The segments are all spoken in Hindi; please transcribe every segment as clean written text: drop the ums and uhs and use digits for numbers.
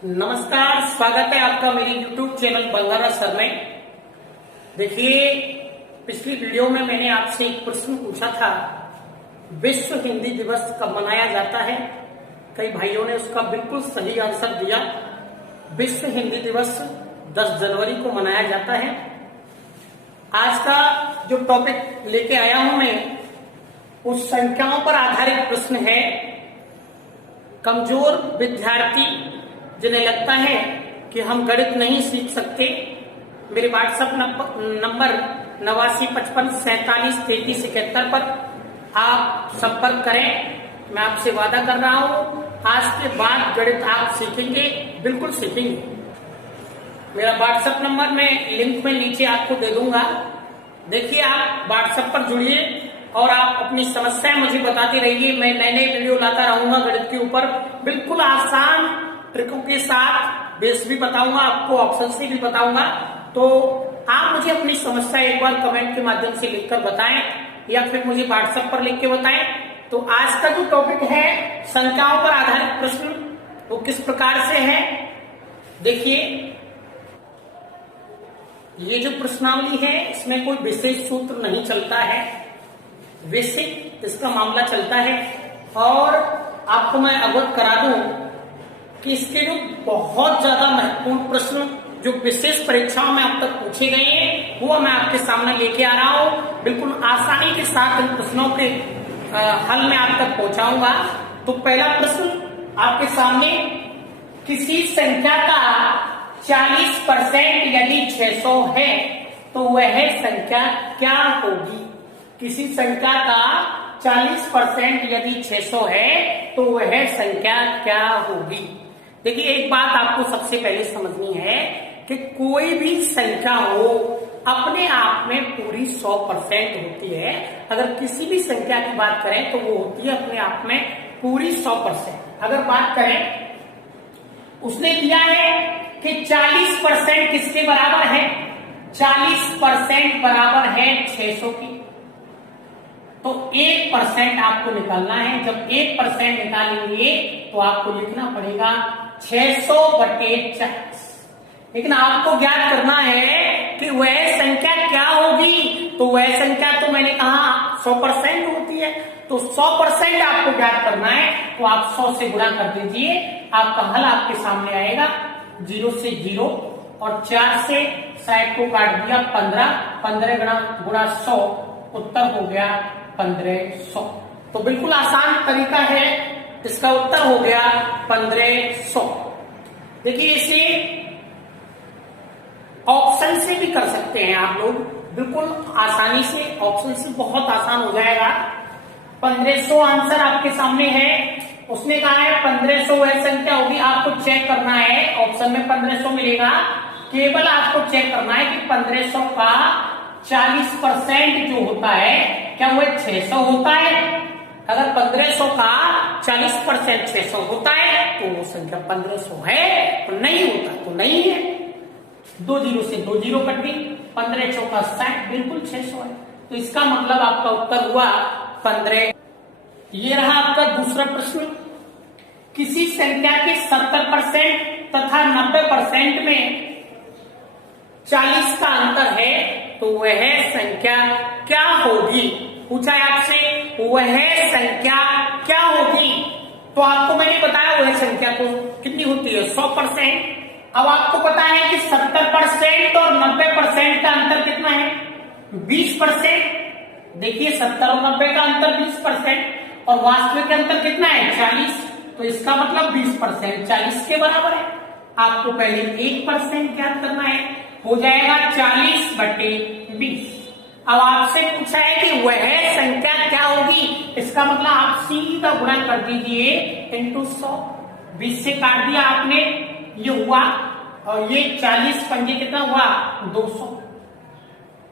नमस्कार, स्वागत है आपका मेरी YouTube चैनल बंगारा सर में। देखिए, पिछली वीडियो में मैंने आपसे एक प्रश्न पूछा था, विश्व हिंदी दिवस कब मनाया जाता है। कई भाइयों ने उसका बिल्कुल सही आंसर दिया। विश्व हिंदी दिवस 10 जनवरी को मनाया जाता है। आज का जो टॉपिक लेके आया हूं मैं, उस संख्याओं पर आधारित प्रश्न है। कमजोर विद्यार्थी जिन्हें लगता है कि हम गणित नहीं सीख सकते, मेरे व्हाट्सएप नंबर 8955473371 पर आप संपर्क करें। मैं आपसे वादा कर रहा हूं, आज के बाद गणित आप सीखेंगे, बिल्कुल सीखेंगे। मेरा व्हाट्सएप नंबर मैं लिंक में नीचे आपको दे दूंगा। देखिए, आप व्हाट्सएप पर जुड़िए और आप अपनी समस्याएं मुझे बताते रहिए। मैं नए नए वीडियो लाता रहूंगा गणित के ऊपर, बिल्कुल आसान ट्रिकों के साथ। बेस भी बताऊंगा आपको, ऑप्शन से भी बताऊंगा। तो आप मुझे अपनी समस्या एक बार कमेंट के माध्यम से लिखकर बताएं या फिर मुझे व्हाट्सएप पर लिख के बताएं। तो आज का जो टॉपिक है, संख्याओं पर आधारित प्रश्न, वो किस प्रकार से है। देखिए, ये जो प्रश्नावली है, इसमें कोई विशेष सूत्र नहीं चलता है, बेसिक इसका मामला चलता है। और आपको मैं अवगत करा दूं कि इसके जो बहुत ज्यादा महत्वपूर्ण प्रश्न जो विशेष परीक्षाओं में अब तक पूछे गए हैं, वो मैं आपके सामने लेके आ रहा हूं। बिल्कुल आसानी के साथ इन प्रश्नों के हल में आप तक पहुंचाऊंगा। तो पहला प्रश्न आपके सामने, किसी संख्या का 40% यदि 600 है तो वह संख्या क्या होगी। किसी संख्या का 40% यदि 600 है तो वह संख्या क्या होगी। देखिए, एक बात आपको सबसे पहले समझनी है कि कोई भी संख्या हो, अपने आप में पूरी 100% होती है। अगर किसी भी संख्या की बात करें तो वो होती है अपने आप में पूरी 100%। अगर बात करें, उसने दिया है कि 40% किसके बराबर है, 40% बराबर है 600 की। तो 1% आपको निकालना है। जब 1% निकालेंगे तो आपको लिखना पड़ेगा 600/40। लेकिन आपको ज्ञात करना है कि वह संख्या क्या होगी। तो वह संख्या तो मैंने कहा 100% होती है, तो 100% आपको ज्ञात करना है। तो आप 100 से गुणा कर दीजिए, आपका हल आपके सामने आएगा। 0 से 0 और 4 से 60 को काट दिया 15, 15 गुणा 100, उत्तर हो गया 1500। तो बिल्कुल आसान तरीका है, इसका उत्तर हो गया 1500। देखिए, इसे ऑप्शन से भी कर सकते हैं आप लोग, बिल्कुल आसानी से। ऑप्शन से बहुत आसान हो जाएगा। 1500 आंसर आपके सामने है। उसने कहा है 1500 वह संख्या होगी। आपको चेक करना है, ऑप्शन में 1500 मिलेगा। केवल आपको चेक करना है कि 1500 का 40% जो होता है, क्या वह 600 होता है। अगर 1500 का 40% 600 होता है तो वो संख्या 1500 है, तो नहीं होता तो नहीं है। 2 0 से 2 0 कट गई। 1500 का 60 बिल्कुल 600 है। तो इसका मतलब आपका उत्तर हुआ 15। ये रहा आपका दूसरा प्रश्न। किसी संख्या के 70% तथा 90% में 40 का अंतर है तो वह संख्या क्या होगी। पूछा है आपसे, वह संख्या क्या होगी। तो आपको मैंने बताया वह संख्या तो कितनी होती है, 100%। अब आपको पता है कि 70% और 90% का अंतर कितना है, 20%। देखिए, 70 और 90 का अंतर 20% और वास्तविक अंतर कितना है, 40। तो इसका मतलब 20% 40 के बराबर है। आपको पहले 1% ज्ञात करना है, हो जाएगा 40/20। अब आपसे पूछा है कि वह संख्या क्या होगी। इसका मतलब आप सीधा गुणा कर दीजिए इंटू 100। 20 से काट दिया आपने, ये हुआ, और ये 40 पंजे कितना हुआ, 200।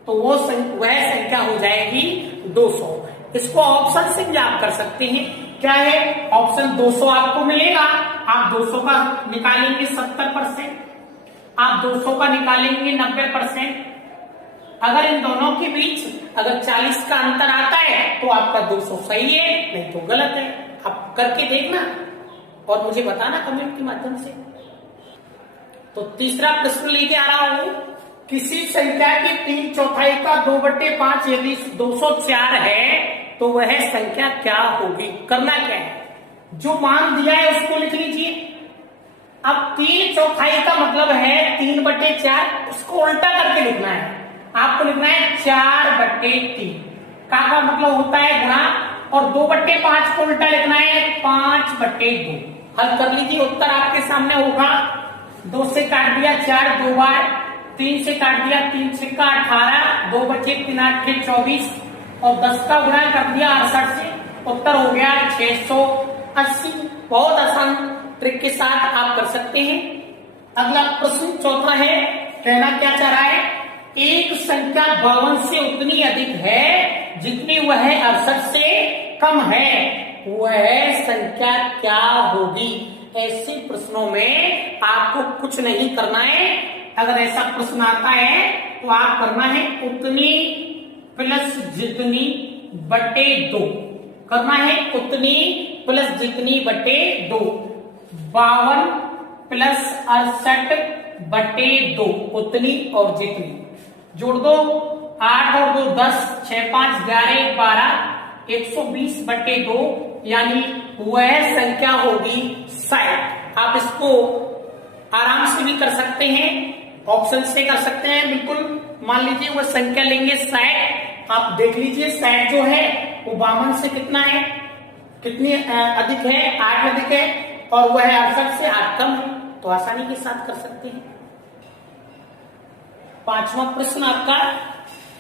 तो वह संख्या हो जाएगी 200। इसको ऑप्शन से भी आप कर सकते हैं। क्या है, ऑप्शन 200 आपको मिलेगा। आप 200 का निकालेंगे 70%, आप 200 का निकालेंगे 90%। अगर इन दोनों के बीच अगर 40 का अंतर आता है तो आपका 200 सही है, नहीं तो गलत है। आप करके देखना और मुझे बताना कमेंट के माध्यम से। तो तीसरा प्रश्न लेके आ रहा हूं, किसी संख्या की 3/4 का 2/5 यदि 204 है तो वह संख्या क्या होगी। करना क्या है, जो मान दिया है उसको लिख लीजिए। अब 3/4 का मतलब है 3/4, उसको उल्टा करके लिखना है। आपको लिखना है 4/3 का मतलब होता है गुणा, और 2/5 को उल्टा लिखना है 5/2। हल कर लीजिए, उत्तर आपके सामने होगा। 2 से काट दिया 4 2 बार, 3 से काट दिया 3 6 का 18, 2 बचे 3 8 के 24, और 10 का गुणा कर दिया 68 से, उत्तर हो गया 680। बहुत आसान ट्रिक के साथ आप कर सकते हैं। अगला प्रश्न चौथा है, कहना क्या चाह रहा है, एक संख्या 52 से उतनी अधिक है जितनी वह 68 से कम है, वह संख्या क्या होगी। ऐसे प्रश्नों में आपको कुछ नहीं करना है। अगर ऐसा प्रश्न आता है तो आप करना है उतनी प्लस जितनी बटे 2, करना है उतनी प्लस जितनी बटे 2। 52 प्लस 68/2, उतनी और जितनी जोड़ दो, 8 और 2 10, 6 5 11 12, 120/2, यानी वह संख्या होगी 60। आप इसको आराम से भी कर सकते हैं, ऑप्शन से कर सकते हैं बिल्कुल। मान लीजिए वह संख्या लेंगे 60, आप देख लीजिए 60 जो है वो 52 से कितना है, कितनी अधिक है, 8 अधिक है, और वह 68 से 8 कम है, तो आसानी के साथ कर सकते हैं। पांचवा प्रश्न आपका,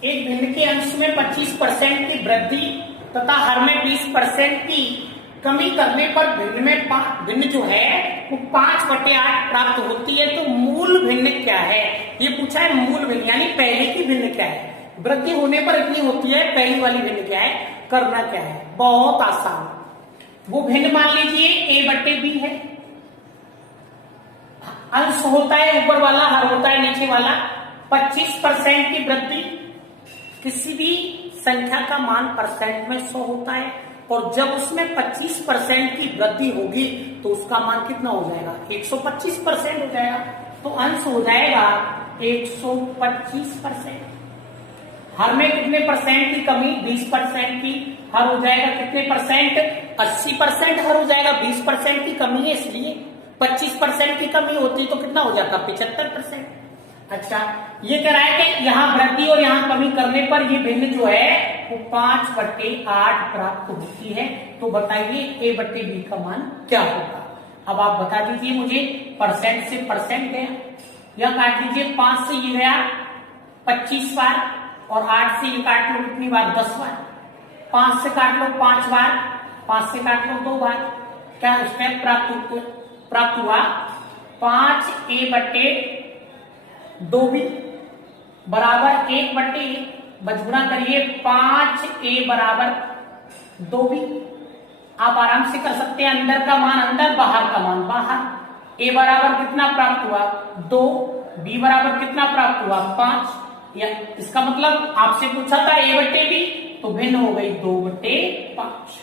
एक भिन्न के अंश में 25% की वृद्धि तथा हर में 20% की कमी करने पर भिन्न जो है वो 5/8 प्राप्त होती है, तो मूल भिन्न क्या है, ये पूछा है। मूल भिन्न यानी पहले की भिन्न क्या है, वृद्धि होने पर इतनी होती है, पहली वाली भिन्न क्या है, करना क्या है, बहुत आसान। वो भिन्न मान लीजिए a/b है, अंश होता है ऊपर वाला, हर होता है नीचे वाला। 25% की वृद्धि, किसी भी संख्या का मान परसेंट में 100 होता है, और जब उसमें 25% की वृद्धि होगी तो उसका मान कितना हो जाएगा, 125% हो जाएगा, तो अंश हो जाएगा 125%। हर में कितने परसेंट की कमी, 20% की, हर हो जाएगा कितने परसेंट, 80% हर हो जाएगा, 20% की कमी है इसलिए। 25% की कमी होती तो कितना हो जाता, 75%। अच्छा, ये कह रहा है कि यहाँ वृद्धि और यहाँ कमी करने पर ये भिन्न जो है वो 5/8 प्राप्त होती है, तो बताइए a/b का मान क्या होगा। अब आप बता दीजिए मुझे, परसेंट से परसेंट गया, या काट लीजिए 5 से ये गया 25 बार, और 8 से ये काट लो कितनी बार, 10 बार। 5 से काट लो 5 बार, 5 से काट लो 2 बार, क्या इसमें प्राप्त हुआ 5a/2b बराबर 1/1, बचगुणा करिए 5a बराबर 2b। आप आराम से कर सकते हैं, अंदर का मान अंदर, बाहर का मान बाहर। a बराबर कितना प्राप्त हुआ 2, b बराबर कितना प्राप्त हुआ 5, या इसका मतलब आपसे पूछा था a/b, तो भिन्न हो गई 2/5।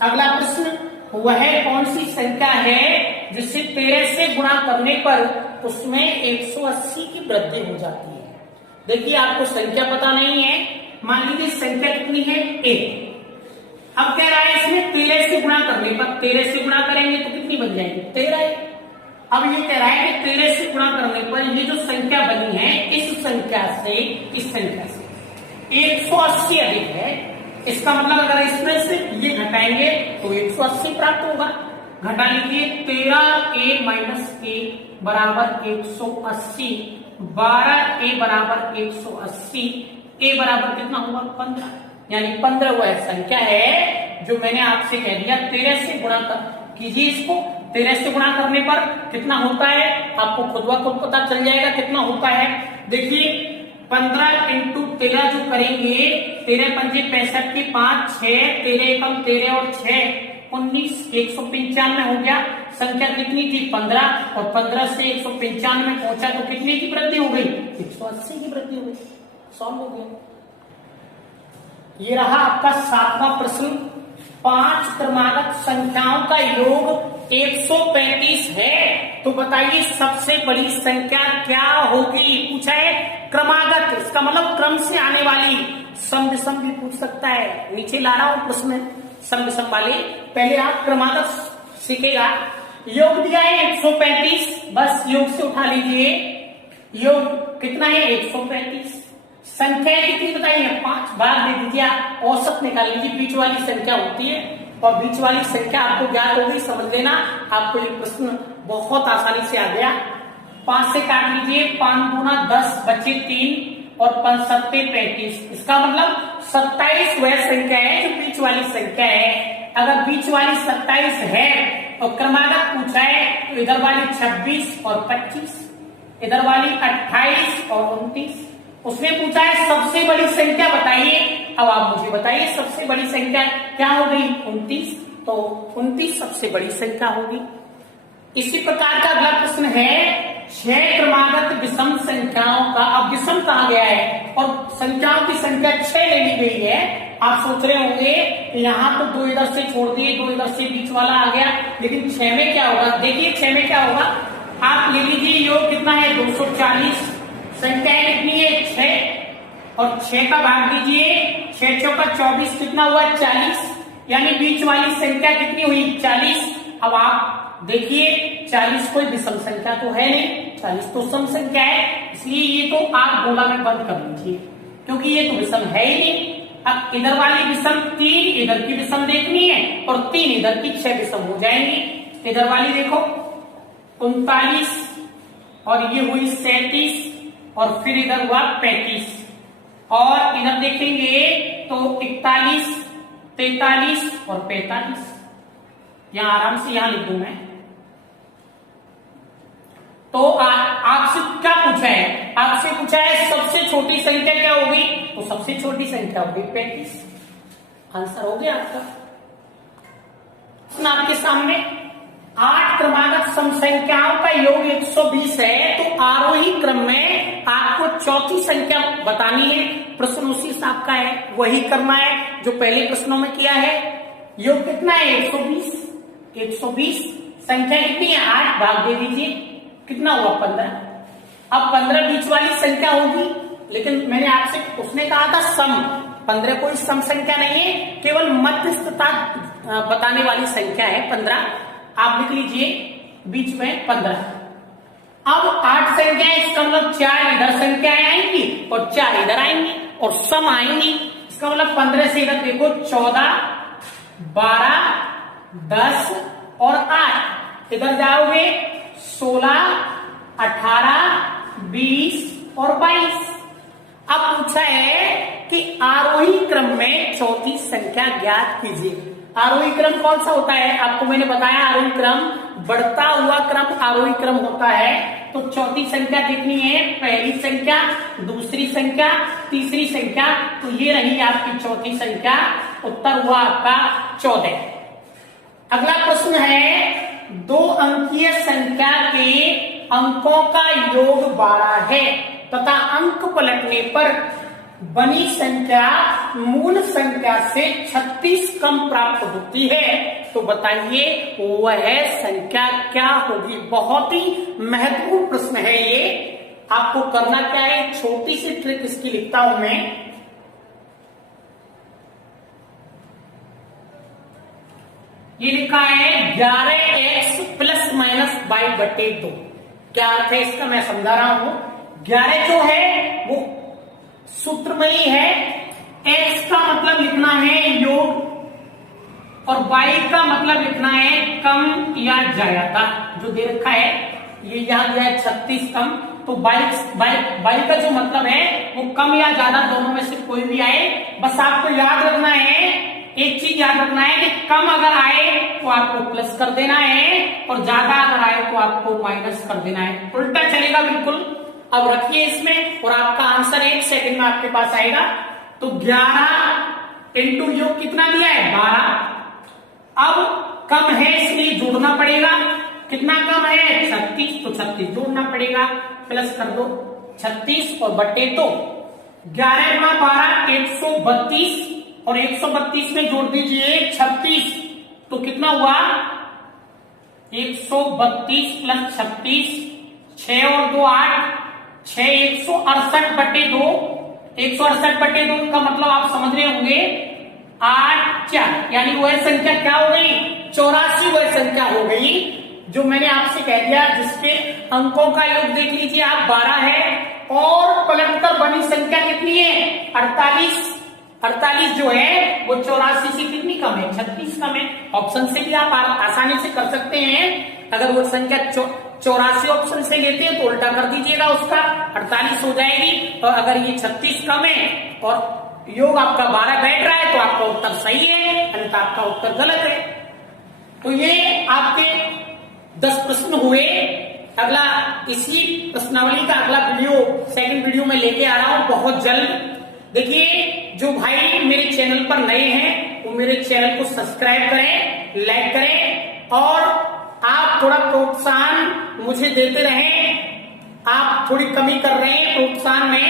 अगला प्रश्न, वह कौन सी संख्या है जिसे 13 से गुणा करने पर उसमें 180 की वृद्धि हो जाती है। देखिए आपको संख्या पता नहीं है, मान लीजिए संख्या कितनी है a। अब कह रहा है इसमें 13 से गुणा करने पर, 13 से गुणा करेंगे तो कितनी बन जाएगी 13 है। अब ये कह रहा है कि 13 से गुणा करने पर ये जो संख्या बनी है इस संख्या से 180 अधिक है, इसका मतलब अगर इसमें से ये घटाएंगे तो 180 प्राप्त होगा। घटा लीजिए 13a - a बराबर 180, 12a बराबर 180, a बराबर कितना होगा 15, यानी 15 वह संख्या है जो मैंने आपसे कह दिया 13 से गुणा कीजिए। इसको 13 से गुणा करने पर कितना होता है आपको खुद ब खुद पता चल जाएगा कितना होता है। देखिए 15 × 13 जो करेंगे, 13 पंजे 65 की 5 6, 13 एकम 13 और 6 19, 195 हो गया। संख्या कितनी थी 15, और 15 से 195 में पहुंचा तो कितनी की वृद्धि हो गई 180 की वृद्धि हो गई। सॉल्व हो गया। ये रहा आपका 7वां प्रश्न। 5 क्रमागत संख्याओं का योग 135 है तो बताइए सबसे बड़ी संख्या क्या होगी? पूछा है क्रमागत, इसका मतलब क्रम से आने वाली। सम विषम भी पूछ सकता है, नीचे ला रहा हूं प्रश्न सम विषम वाले। पहले आप क्रमागत सीखेगा। योग दिया है 135, बस योग से उठा लीजिए। योग कितना है? 135। संख्या कितनी बताइए? 5 भाग दे दीजिए, आप औसत निकाल लीजिए। बीच वाली संख्या होती है और बीच वाली संख्या आपको ज्ञात होगी, समझ लेना। आपको ये प्रश्न बहुत आसानी से आ गया। 5 से काट लीजिए, 5 दूना 10, बचे 3 और 5 सत्ते 35। इसका मतलब 27 वह संख्या है जो बीच वाली संख्या है। अगर बीच वाली 27 है और क्रमागत पूछा है तो इधर वाली 26 और 25, इधर वाली 28 और 29। उसने पूछा है सबसे बड़ी संख्या बताइए। अब आप मुझे बताइए सबसे बड़ी संख्या क्या हो गई? 29। तो 29 सबसे बड़ी संख्या होगी। इसी प्रकार का अगला प्रश्न है 6 क्रमागत विषम संख्याओं का। अब विषम कहा गया है और संख्याओं की संख्या 6 ले ली गई है। आप सोच रहे होंगे यहाँ तो 2 इधर से छोड़ दिए, 2 इधर से बीच वाला आ गया, लेकिन 6 में क्या होगा? देखिए 6 में क्या होगा। आप ले लीजिए योग कितना है? 240। संख्या कितनी है? 6 और 6 का भाग दीजिए, 6 चौका 24, कितना हुआ? 40। यानी बीच वाली संख्या कितनी हुई? 40। अब आप देखिए 40 कोई विषम संख्या तो है नहीं, 40 तो सम संख्या है, इसलिए ये तो आप गोला में बंद कर लीजिए क्योंकि ये तो विषम है ही नहीं। अब इधर वाली विषम 3 इधर की विषम देखनी है और 3 इधर की 6 विषम हो जाएंगी। इधर वाली देखो 39 और ये हुई 37 और फिर इधर हुआ 35 और इधर देखेंगे तो 41, 43 और 45। यहां आराम से यहां लिख दूं मैं। तो आपसे क्या पूछा है? आपसे पूछा है सबसे छोटी संख्या क्या होगी? तो सबसे छोटी संख्या होगी 35। आंसर हो गया आपका। आपके सामने 8 क्रमागत सम संख्याओं का योग 120 है, तो आरोही क्रम में आपको चौथी संख्या बतानी है। प्रश्न उसी हिसाब का है, वही करना है जो पहले प्रश्नों में किया है। योग कितना है? 120। 120 संख्या कितनी है? 8 भाग दे दीजिए, कितना हुआ? 15। अब 15 बीच वाली संख्या होगी, लेकिन मैंने आपसे उसने कहा था सम। 15 कोई सम संख्या नहीं है, केवल मध्यस्थता बताने वाली संख्या है 15। आप लिख लीजिए बीच में 15। अब 8 संख्याएं, इसका मतलब 4 इधर संख्याएं आएंगी और 4 इधर आएंगी और सम आएंगी। इसका मतलब 15 से इधर देखो 14, 12, 10 और 8। इधर जाओगे 16, 18, 20 और 22। अब पूछा है कि आरोही क्रम में चौथी संख्या ज्ञात कीजिए। आरोही क्रम कौन सा होता है? आपको मैंने बताया आरोही क्रम बढ़ता हुआ क्रम आरोही क्रम होता है। तो चौथी संख्या कितनी है? पहली संख्या, दूसरी संख्या, तीसरी संख्या, तो ये रही आपकी चौथी संख्या। उत्तर हुआ आपका 14। अगला प्रश्न है 2 अंकीय संख्या के अंकों का योग 12 है तथा अंक पलटने पर बनी संख्या मूल संख्या से 36 कम प्राप्त होती है, तो बताइए वह संख्या क्या होगी? बहुत ही महत्वपूर्ण प्रश्न है ये। आपको करना क्या है? छोटी सी ट्रिक इसकी लिखता हूं मैं। ये लिखा है 11x प्लस माइनस y/2। क्या अर्थ है इसका? मैं समझा रहा हूं। 11 जो है वो सूत्र में ही है। x का मतलब लिखना है योग और y का मतलब लिखना है कम या ज्यादा। जो दे रखा है ये यहां दिया है 36 कम, तो y का जो मतलब है वो कम या ज्यादा दोनों में से कोई भी आए। बस आपको याद रखना है, एक चीज याद रखना है कि कम अगर आए तो आपको प्लस कर देना है और ज्यादा अगर आए तो आपको माइनस कर देना है। उल्टा चलेगा बिल्कुल। अब रखिए इसमें और आपका आंसर 1 सेकंड में आपके पास आएगा। तो 11 इंटू योग कितना दिया है? 12। अब कम है इसलिए जोड़ना पड़ेगा। कितना कम है? 36, तो 36 जोड़ना पड़ेगा। प्लस कर दो 36 और बट्टे 2। 11 गुणा 12 132 और 132 में जोड़ दीजिए 36, तो कितना हुआ? 132 प्लस 36, 6 और 2 8, 6 168/2, 168/2 का मतलब आप समझ रहे होंगे 8 4, यानी वह संख्या क्या हो गई? 84 वह संख्या हो गई जो मैंने आपसे कह दिया, जिसके अंकों का योग देख लीजिए आप 12 है और पलटकर बनी संख्या कितनी है? 48। 48 जो है वो 84 से कितनी कम है? 36 कम है। ऑप्शन से भी आप आसानी से कर सकते हैं। अगर वो संख्या 84 ऑप्शन से लेते हैं तो उल्टा कर दीजिएगा, उसका 48 हो जाएगी। और अगर ये 36 कम है और योग आपका 12 बैठ रहा है तो आपका उत्तर सही है, अन्यथा आपका उत्तर गलत है। तो ये आपके 10 प्रश्न हुए। अगला इसी प्रश्नावली का अगला वीडियो, सेकंड वीडियो में लेके आ रहा हूं बहुत जल्द। देखिए, जो भाई मेरे चैनल पर नए हैं वो मेरे चैनल को सब्सक्राइब करें, लाइक करें और आप थोड़ा प्रोत्साहन मुझे देते रहें। आप थोड़ी कमी कर रहे हैं प्रोत्साहन में।